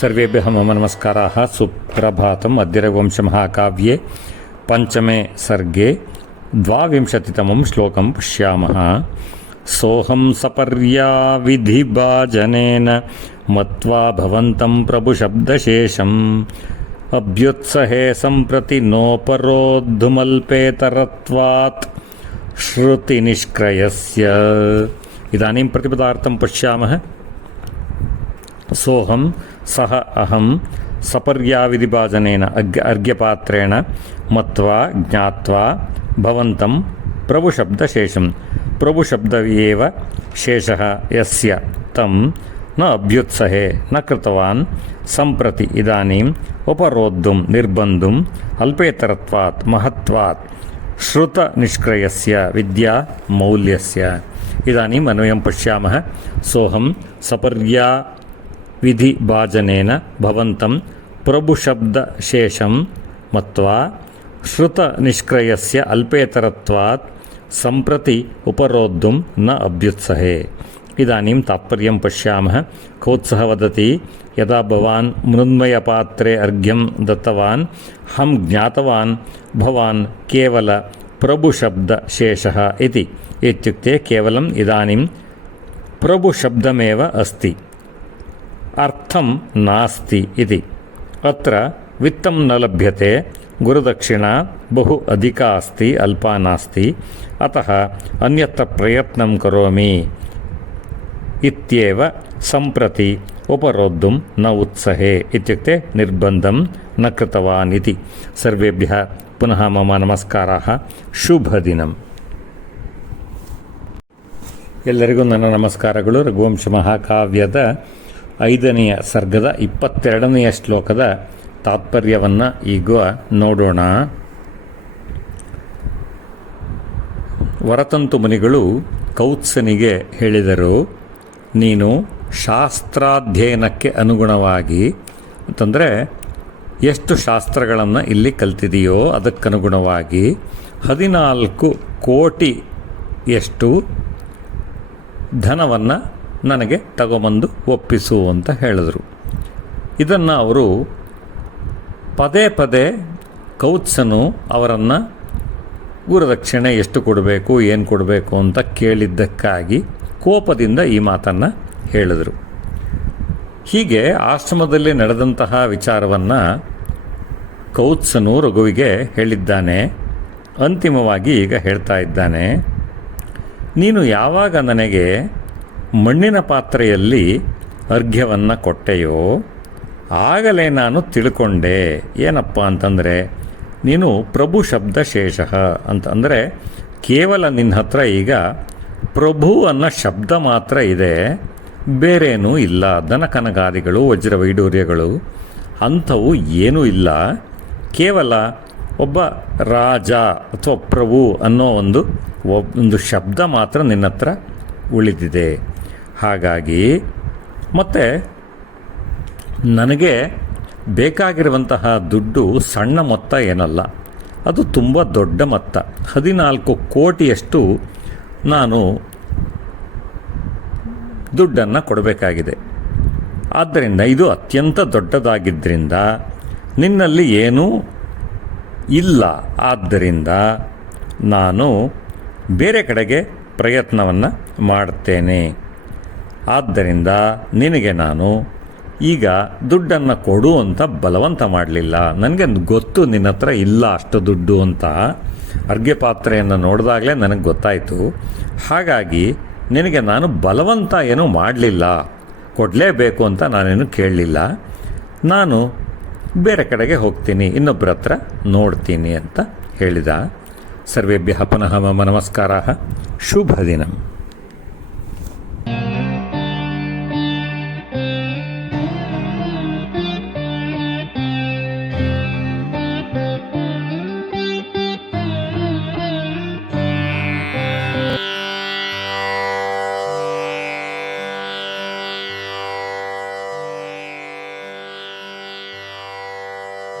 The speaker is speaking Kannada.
सर्वेभ्यः मम नमस्काराः। सुप्रभातम्। अद्य रघुवंशमहाकाव्ये पञ्चमे सर्गे 22तमं श्लोकं पश्यामः। सोऽहं सपर्याविधिभाजनेन मत्वा भवन्तं प्रभुशब्दशेषम् अभ्युत्सहे सम्प्रति नोपरोद्धुमल्पेतरत्वात् श्रुतिनिष्क्रयस्य। इदानीं प्रतिपदार्थं पश्यामः। सोऽहं सह अहं सपर्याविधिभाजनेन अर्घ्यपात्रेण मत्वा ज्ञात्वा भवन्तं प्रभुशब्दशेषं प्रभुशब्द एव शेषः यस्य तं न अभ्युत्सहे न कृतवान् सम्प्रति इदानीम् उपरोद्धुं निर्बन्धुम् अल्पेतरत्वात् महत्वात् श्रुतनिष्क्रयस्य विद्या मौल्यस्य। इदानीम् अन्वयं पश्यामः। सोऽहं सपर्याविधिभाजनेन भवन्तं प्रभुशब्दशेषं मत्वा श्रुतनिष्क्रयस्य अल्पेतरत्वात् सम्प्रति उपरोद्धुं न अभ्युत्सहे। इदानीं तात्पर्यं पश्यामः। कौत्सः वदति, यदा भवान् मृण्मयपात्रे अर्घ्यं दत्तवान् अहं ज्ञातवान् भवान् केवल प्रभुशब्दशेषः इति। इत्युक्ते केवलम् इदानीं प्रभुशब्दमेव अस्ति, अर्थं नास्ति इति। अत्र वित्तं न लभ्यते, गुरुदक्षिणा बहु अधिका अस्ति, अल्पा नास्ति, अतः अन्यत्र प्रयत्नं करोमि इत्येव सम्प्रति उपरोद्धुं न उत्सहे। इत्युक्ते निर्बन्धं न कृतवान् इति। सर्वेभ्यः पुनः मम नमस्काराः। ಶುಭದಿನಂ। ಎಲ್ಲರಿಗೂ ನನ್ನ ನಮಸ್ಕಾರಗಳು. ರಘುವಂಶ ಮಹಾಕಾವ್ಯದ 5ನೆಯ ಸರ್ಗದ 22ನೆಯ ಶ್ಲೋಕದ ತಾತ್ಪರ್ಯವನ್ನು ಈಗ ನೋಡೋಣ. ವರತಂತು ಮುನಿಗಳು ಕೌತ್ಸನಿಗೆ ಹೇಳಿದರು, ನೀನು ಶಾಸ್ತ್ರಾಧ್ಯಯನಕ್ಕೆ ಅನುಗುಣವಾಗಿ ಅಂತಂದರೆ ಎಷ್ಟು ಶಾಸ್ತ್ರಗಳನ್ನು ಇಲ್ಲಿ ಕಲ್ತಿದೆಯೋ ಅದಕ್ಕನುಗುಣವಾಗಿ 14 ಕೋಟಿಯಷ್ಟು ಧನವನ್ನು ನನಗೆ ತಗೊಂಬಂದು ಒಪ್ಪಿಸು ಅಂತ ಹೇಳಿದರು. ಇದನ್ನು ಅವರು ಪದೇ ಪದೇ ಕೌತ್ಸನು ಅವರನ್ನು ಗುರುದಕ್ಷಿಣೆ ಎಷ್ಟು ಕೊಡಬೇಕು ಏನು ಕೊಡಬೇಕು ಅಂತ ಕೇಳಿದ್ದಕ್ಕಾಗಿ ಕೋಪದಿಂದ ಈ ಮಾತನ್ನು ಹೇಳಿದರು. ಹೀಗೆ ಆಶ್ರಮದಲ್ಲಿ ನಡೆದಂತಹ ವಿಚಾರವನ್ನು ಕೌತ್ಸನು ರಘುವಿಗೆ ಹೇಳಿದ್ದಾನೆ. ಅಂತಿಮವಾಗಿ ಈಗ ಹೇಳ್ತಾ ಇದ್ದಾನೆ, ನೀನು ಯಾವಾಗ ನನಗೆ ಮಣ್ಣಿನ ಪಾತ್ರೆಯಲ್ಲಿ ಅರ್ಘ್ಯವನ್ನು ಕೊಟ್ಟೆಯೋ ಆಗಲೇ ನಾನು ತಿಳ್ಕೊಂಡೆ. ಏನಪ್ಪ ಅಂತಂದರೆ, ನೀನು ಪ್ರಭು ಶಬ್ದಶೇಷ ಅಂತಂದರೆ ಕೇವಲ ನಿನ್ನ ಹತ್ರ ಈಗ ಪ್ರಭು ಅನ್ನೋ ಶಬ್ದ ಮಾತ್ರ ಇದೆ, ಬೇರೇನೂ ಇಲ್ಲ. ದನಕನಗಾದಿಗಳು ವಜ್ರವೈಡೂರ್ಯಗಳು ಅಂಥವು ಏನೂ ಇಲ್ಲ. ಕೇವಲ ಒಬ್ಬ ರಾಜ ಅಥವಾ ಪ್ರಭು ಅನ್ನೋ ಒಂದು ಶಬ್ದ ಮಾತ್ರ ನಿನ್ನ ಹತ್ರ ಉಳಿದಿದೆ. ಹಾಗಾಗಿ ಮತ್ತು ನನಗೆ ಬೇಕಾಗಿರುವಂತಹ ದುಡ್ಡು ಸಣ್ಣ ಮೊತ್ತ ಏನಲ್ಲ, ಅದು ತುಂಬ ದೊಡ್ಡ ಮೊತ್ತ. 14 ಕೋಟಿಯಷ್ಟು ನಾನು ದುಡ್ಡನ್ನು ಕೊಡಬೇಕಾಗಿದೆ. ಆದ್ದರಿಂದ ಇದು ಅತ್ಯಂತ ದೊಡ್ಡದಾಗಿದ್ದರಿಂದ ನಿನ್ನಲ್ಲಿ ಏನೂ ಇಲ್ಲ. ಆದ್ದರಿಂದ ನಾನು ಬೇರೆ ಕಡೆಗೆ ಪ್ರಯತ್ನವನ್ನು ಮಾಡ್ತೇನೆ. ಆದ್ದರಿಂದ ನಿನಗೆ ನಾನು ಈಗ ದುಡ್ಡನ್ನು ಕೊಡು ಅಂತ ಬಲವಂತ ಮಾಡಲಿಲ್ಲ. ನನಗೆ ಗೊತ್ತು ನಿನ್ನ ಹತ್ರ ಇಲ್ಲ ಅಷ್ಟು ದುಡ್ಡು ಅಂತ. ಅರ್ಘ್ಯಪಾತ್ರೆಯನ್ನು ನೋಡಿದಾಗಲೇ ನನಗೆ ಗೊತ್ತಾಯಿತು. ಹಾಗಾಗಿ ನಿನಗೆ ನಾನು ಬಲವಂತ ಏನೂ ಮಾಡಲಿಲ್ಲ, ಕೊಡಲೇಬೇಕು ಅಂತ ನಾನೇನು ಕೇಳಲಿಲ್ಲ. ನಾನು ಬೇರೆ ಕಡೆಗೆ ಹೋಗ್ತೀನಿ, ಇನ್ನೊಬ್ಬರ ಹತ್ರ ನೋಡ್ತೀನಿ ಅಂತ ಹೇಳಿದ. ಸರ್ವೇಭ್ಯಃ ಪುನಃ ಮಮ ನಮಸ್ಕಾರಾः. ಶುಭದಿನಂ.